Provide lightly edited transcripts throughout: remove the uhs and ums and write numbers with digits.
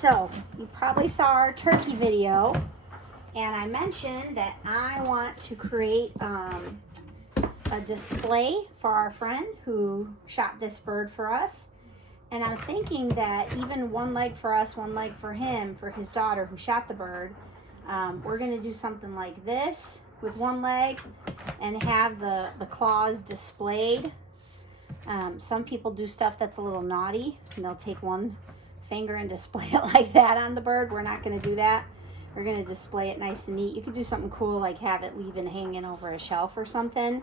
So you probably saw our turkey video, and I mentioned that I want to create a display for our friend who shot this bird for us. And I'm thinking that even one leg for us, one leg for him, for his daughter who shot the bird, we're going to do something like this with one leg and have the claws displayed. Some people do stuff that's a little naughty, and they'll take one finger and display it like that on the bird. We're not going to do that. We're going to display it nice and neat. You could do something cool like have it leave it hanging over a shelf or something,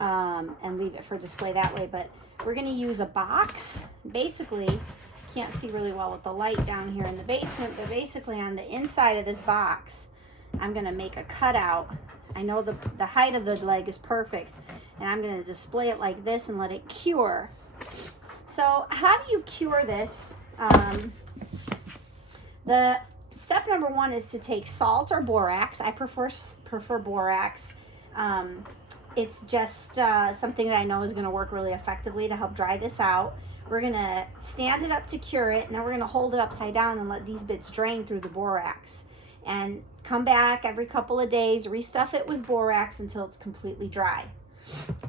and leave it for display that way. But we're going to use a box. Basically, can't see really well with the light down here in the basement, but basically on the inside of this box, I'm going to make a cutout. I know the height of the leg is perfect, and I'm going to display it like this and let it cure. So how do you cure this? The step number one is to take salt or borax. I prefer borax. It's just something that I know is going to work really effectively to help dry this out. We're going to stand it up to cure it. Now we're going to hold it upside down and let these bits drain through the borax. And come back every couple of days, restuff it with borax until it's completely dry.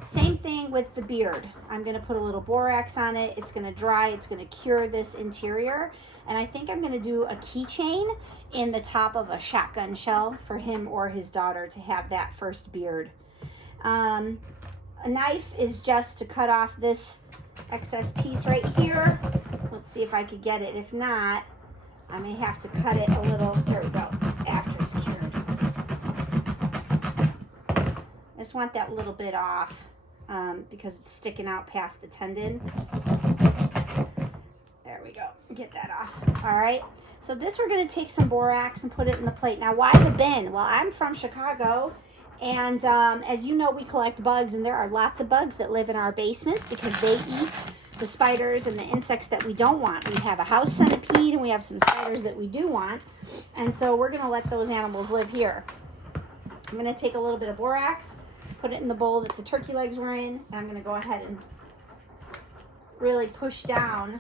Same thing with the beard. I'm going to put a little borax on it. It's going to dry. It's going to cure this interior. And I think I'm going to do a keychain in the top of a shotgun shell for him or his daughter to have that first beard. A knife is just to cut off this excess piece right here. Let's see if I could get it. If not, I may have to cut it a little. There we go. After it's cured. I just want that little bit off because it's sticking out past the tendon. There we go. Get that off. All right. So this, we're going to take some borax and put it in the plate. Now, why the bin? Well, I'm from Chicago, and as you know, we collect bugs, and there are lots of bugs that live in our basements because they eat the spiders and the insects that we don't want. We have a house centipede, and we have some spiders that we do want, and so we're going to let those animals live here. I'm going to take a little bit of borax, put it in the bowl that the turkey legs were in, and I'm going to go ahead and really push down.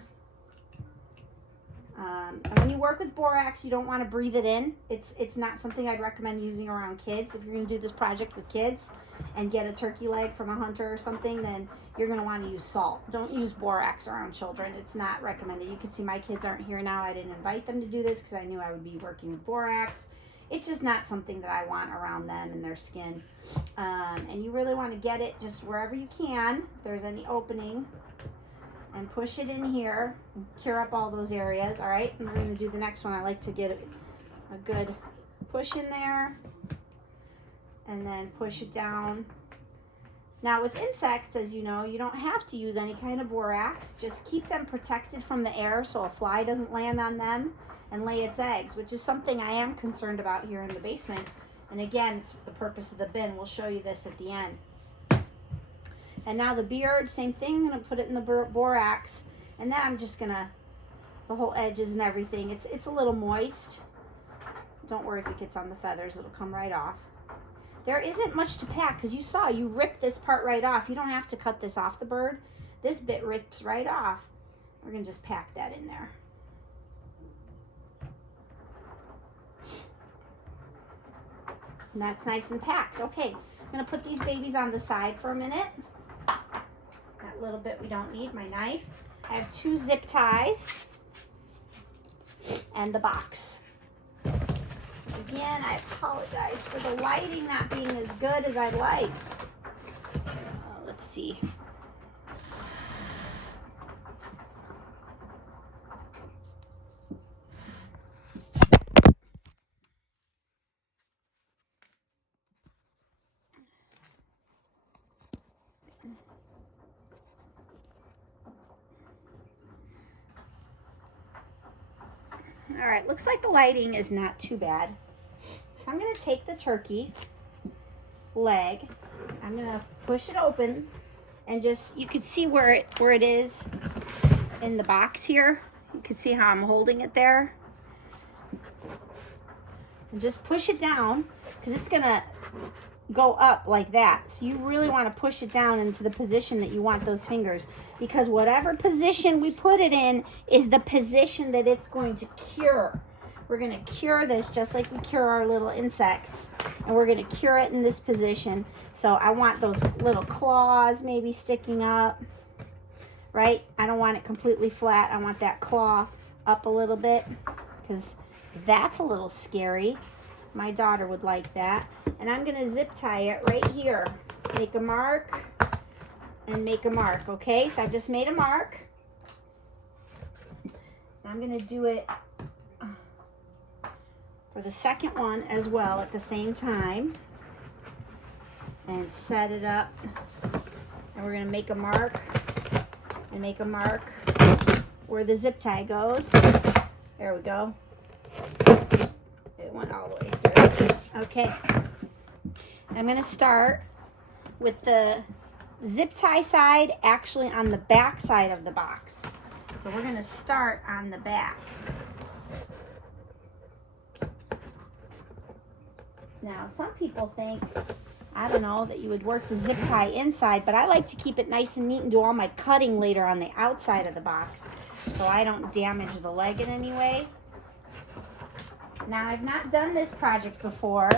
And when you work with borax, you don't want to breathe it in. It's not something I'd recommend using around kids. If you're going to do this project with kids and get a turkey leg from a hunter or something, then you're going to want to use salt. Don't use borax around children. It's not recommended. You can see my kids aren't here now. I didn't invite them to do this because I knew I would be working with borax. It's just not something that I want around them and their skin. And you really want to get it just wherever you can, if there's any opening, and push it in here and cure up all those areas. All right, and we're going to do the next one. I like to get a good push in there and then push it down. Now with insects, as you know, you don't have to use any kind of borax. Just keep them protected from the air so a fly doesn't land on them and lay its eggs, which is something I am concerned about here in the basement. And again, it's the purpose of the bin. We'll show you this at the end. And now the beard, same thing. I'm going to put it in the borax, and then I'm just going to, the whole edges and everything, it's a little moist. Don't worry if it gets on the feathers, it'll come right off. There isn't much to pack because you saw, you ripped this part right off. You don't have to cut this off the bird. This bit rips right off. We're going to just pack that in there. And that's nice and packed. Okay, I'm going to put these babies on the side for a minute. That little bit we don't need, my knife. I have 2 zip ties and the box. Again, I apologize for the lighting not being as good as I'd like. Let's see. All right, looks like the lighting is not too bad. So I'm going to take the turkey leg. I'm going to push it open and just, you can see where it is in the box here. You can see how I'm holding it there. And just push it down because it's going to go up like that. So you really want to push it down into the position that you want those fingers, because whatever position we put it in is the position that it's going to cure. We're going to cure this just like we cure our little insects, and we're going to cure it in this position. So I want those little claws maybe sticking up, right? I don't want it completely flat. I want that claw up a little bit, because that's a little scary. My daughter would like that. And I'm going to zip tie it right here. Make a mark and make a mark, okay? So I just made a mark. I'm going to do it for the second one as well at the same time. And set it up. And we're going to make a mark and make a mark where the zip tie goes. There we go. It went all the way through. Okay. I'm going to start with the zip tie side actually on the back side of the box. So we're going to start on the back. Now, some people think, I don't know, that you would work the zip tie inside, but I like to keep it nice and neat and do all my cutting later on the outside of the box so I don't damage the leg in any way. Now, I've not done this project before.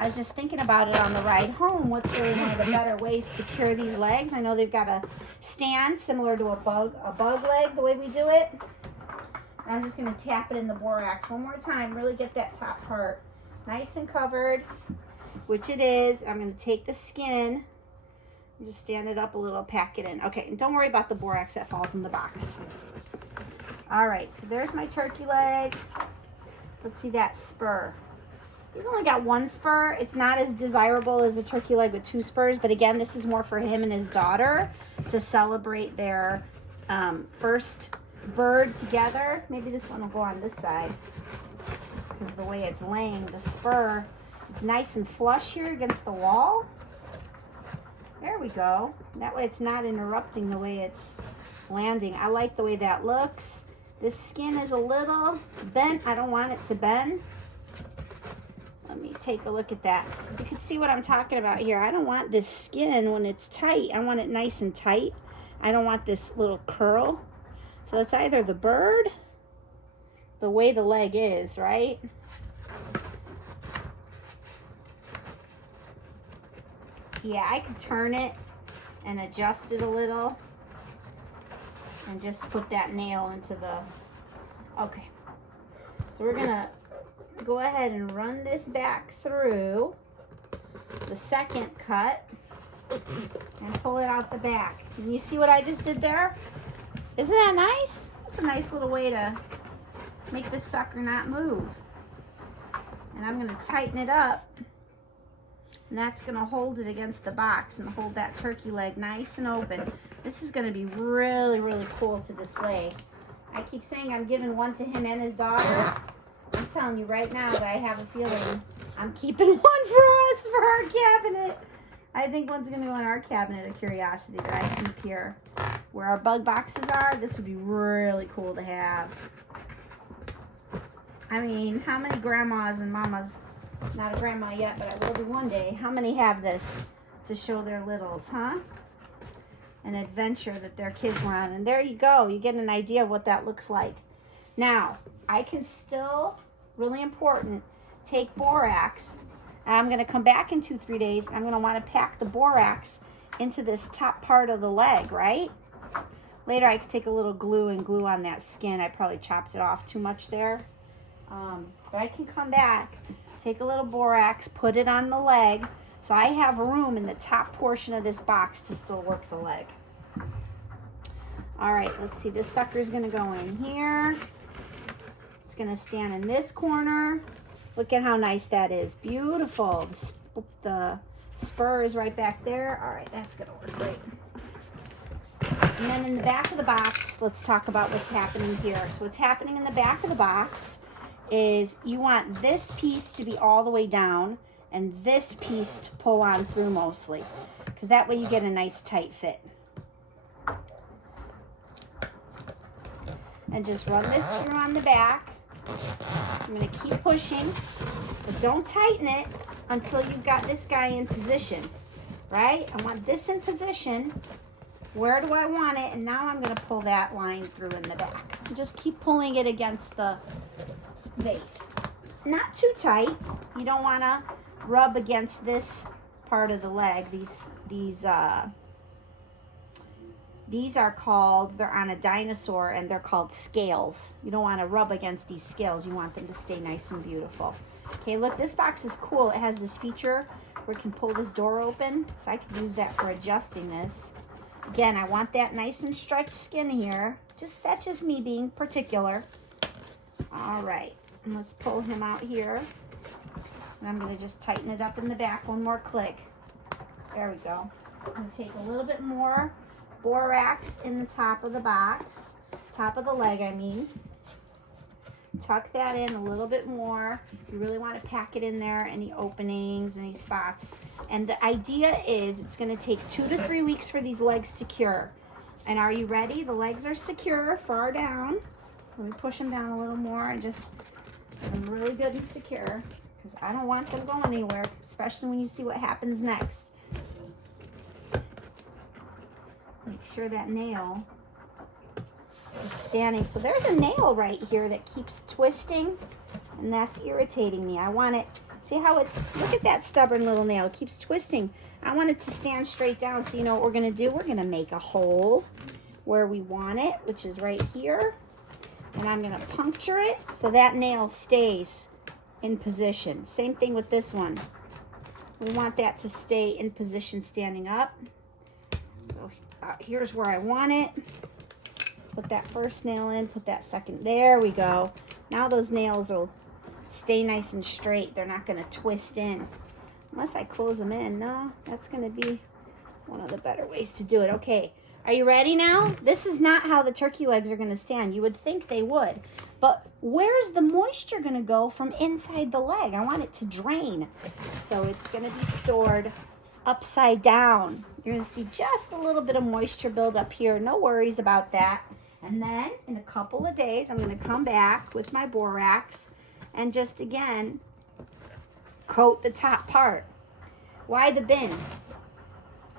I was just thinking about it on the ride home. What's really one of the better ways to cure these legs? I know they've got a stand similar to a bug leg, the way we do it. And I'm just going to tap it in the borax one more time. Really get that top part nice and covered, which it is. I'm going to take the skin and just stand it up a little, pack it in. Okay, and don't worry about the borax that falls in the box. All right, so there's my turkey leg. Let's see that spur. He's only got one spur. It's not as desirable as a turkey leg with two spurs, but again, this is more for him and his daughter to celebrate their first bird together. Maybe this one will go on this side, because the way it's laying, the spur is nice and flush here against the wall. There we go. That way it's not interrupting the way it's landing. I like the way that looks. This skin is a little bent. I don't want it to bend. Let me take a look at that. You can see what I'm talking about here. I don't want this skin when it's tight. I want it nice and tight. I don't want this little curl. So it's either the bird, the way the leg is, right? Yeah, I could turn it and adjust it a little and just put that nail into the, okay. So we're gonna go ahead and run this back through the second cut and pull it out the back. Can you see what I just did there? Isn't that nice? That's a nice little way to make this sucker not move. And I'm gonna tighten it up, and that's gonna hold it against the box and hold that turkey leg nice and open. This is gonna be really, really cool to display. I keep saying I'm giving one to him and his daughter. I'm telling you right now that I have a feeling I'm keeping one for us for our cabinet. I think one's gonna go in our cabinet of curiosity that I keep here. Where our bug boxes are, this would be really cool to have. I mean, how many grandmas and mamas, not a grandma yet, but I will be one day, how many have this to show their littles, huh? An adventure that their kids were on. And there you go. You get an idea of what that looks like. Now, I can still, really important, take borax. And I'm going to come back in 2-3 days. I'm going to want to pack the borax into this top part of the leg, right? Later, I could take a little glue and glue on that skin. I probably chopped it off too much there. But I can come back, take a little borax, put it on the leg. So I have room in the top portion of this box to still work the leg. All right, let's see. This sucker's going to go in here. It's going to stand in this corner. Look at how nice that is. Beautiful. The spur is right back there. All right, that's going to work great. And then in the back of the box, let's talk about what's happening here. So what's happening in the back of the box is you want this piece to be all the way down and this piece to pull on through mostly, because that way you get a nice tight fit. And just run this through on the back. I'm going to keep pushing, but don't tighten it. until you've got this guy in position, right? I want this in position. Where do I want it? And now I'm going to pull that line through in the back. Just keep pulling it against the base. Not too tight. You don't want to rub against this part of the leg. These are called, they're on a dinosaur, and they're called scales. You don't want to rub against these scales. You want them to stay nice and beautiful. Okay, look, this box is cool. It has this feature where it can pull this door open, so I can use that for adjusting this. Again, I want that nice and stretched skin here. That's just me being particular. All right, and let's pull him out here. And I'm going to just tighten it up in the back. One more click. There we go. I'm going to take a little bit more borax in the top of the box, top of the leg, I mean. Tuck that in a little bit more. You really want to pack it in there, any openings, any spots. And the idea is it's going to take 2 to 3 weeks for these legs to cure. And are you ready? The legs are secure, far down. Let me push them down a little more and just get them really good and secure, because I don't want them going anywhere, especially when you see what happens next. Make sure that nail is standing. So there's a nail right here that keeps twisting, and that's irritating me. I want it, see how it's, look at that stubborn little nail. It keeps twisting. I want it to stand straight down. So you know what we're going to do? We're going to make a hole where we want it, which is right here. And I'm going to puncture it so that nail stays in position. Same thing with this one. We want that to stay in position standing up. So here's where I want it. Put that first nail in, put that second. There we go. Now those nails will stay nice and straight. They're not going to twist in. Unless I close them in. No, that's going to be one of the better ways to do it. Okay, are you ready now? This is not how the turkey legs are going to stand. You would think they would. But where's the moisture going to go from inside the leg? I want it to drain. So it's going to be stored upside down. You're going to see just a little bit of moisture build up here. No worries about that. And then in a couple of days, I'm going to come back with my borax and just again coat the top part. Why the bin?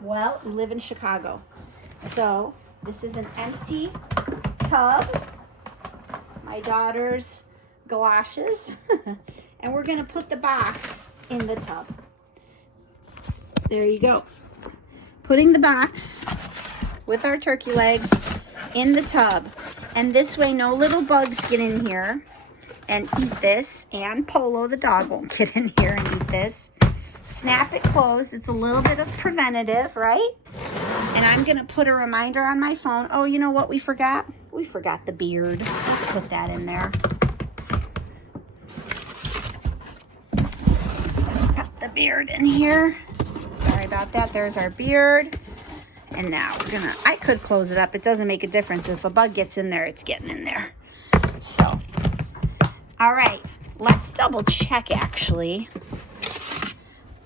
Well, we live in Chicago. So this is an empty tub, my daughter's galoshes, and we're going to put the box in the tub. There you go. Putting the box with our turkey legs in the tub. And this way no little bugs get in here and eat this, and Polo the dog won't get in here and eat this. Snap it closed. It's a little bit of preventative, right? And I'm going to put a reminder on my phone. Oh, you know what we forgot? We forgot the beard. Let's put that in there. Got the beard in here. Sorry about that. There's our beard. And now we're gonna, I could close it up. It doesn't make a difference. If a bug gets in there, it's getting in there. So, all right, let's double check actually.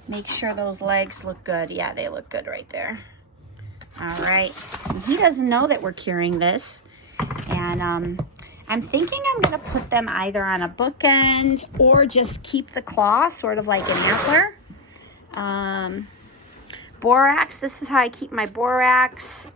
Make sure those legs look good. Yeah, they look good right there. All right, and he doesn't know that we're curing this. And I'm thinking I'm gonna put them either on a bookend or just keep the claw, sort of like an antler. Borax, this is how I keep my borax,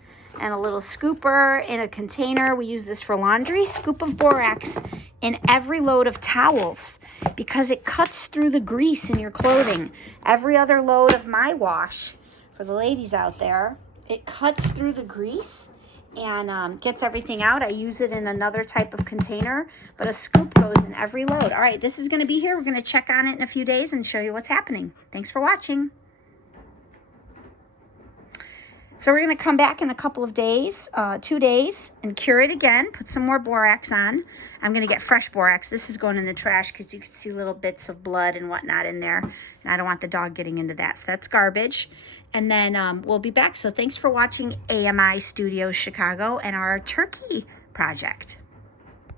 and a little scooper in a container. We use this for laundry. Scoop of borax in every load of towels because it cuts through the grease in your clothing. Every other load of my wash, for the ladies out there, it cuts through the grease and gets everything out. I use it in another type of container, but a scoop goes in every load. All right, this is going to be here. We're going to check on it in a few days and show you what's happening. Thanks for watching. So we're going to come back in a couple of days, 2 days, and cure it again. Put some more borax on. I'm going to get fresh borax. This is going in the trash because you can see little bits of blood and whatnot in there. And I don't want the dog getting into that. So that's garbage. And then we'll be back. So thanks for watching AMI Studios Chicago and our turkey project.